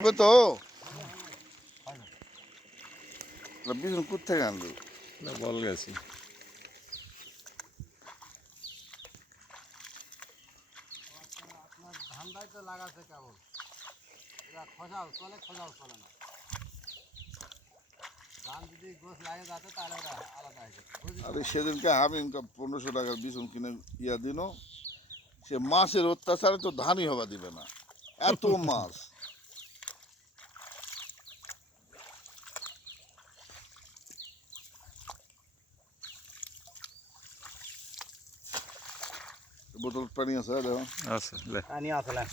তো বিজন কোথেকে আনলো বল গেছি আপনার ধানটাই তো লাগাচ্ছে কেবল এরা খোঁজাও চলে না ধান যদি গোছ লাগে যাতে তাহলে ওরা আলাদা হয়ে যেত আরে সেদিনকে আমি 1500 টাকার বিছুন কিনে ইয়া দিন সে মাছের অত্যাচারে তো ধানই হবা দিবে না এত মাছ বোতল পানি আছে দেখো আচ্ছা লে পানি আসলে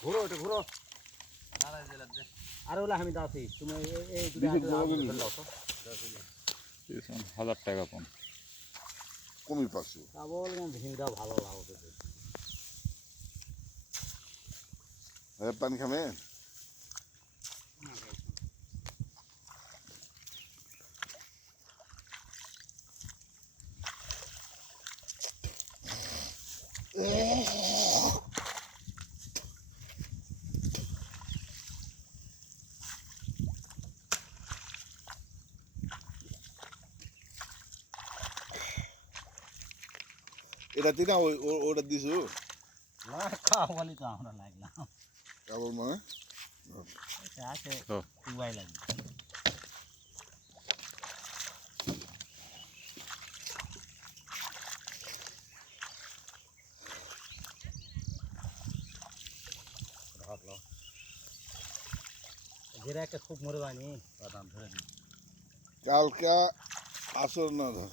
ঘুরো এটা ঘুরো আর ওলা আমি দাওছি তুমি এই হাজার টাকা পান কমই পাচ্ছি কেবল ভিড়টা ভালো লাগছে পানি খাবে এটা দিনা ওটা দিছো না খাওয়া বলি তো আমরা লাগলাম কেবল মানে এটা আছে কুবাই লাগবে ভাবলো যেটা একটা খুব মরে বানি বাদাম ধরে দিই কালকে আসর না ধর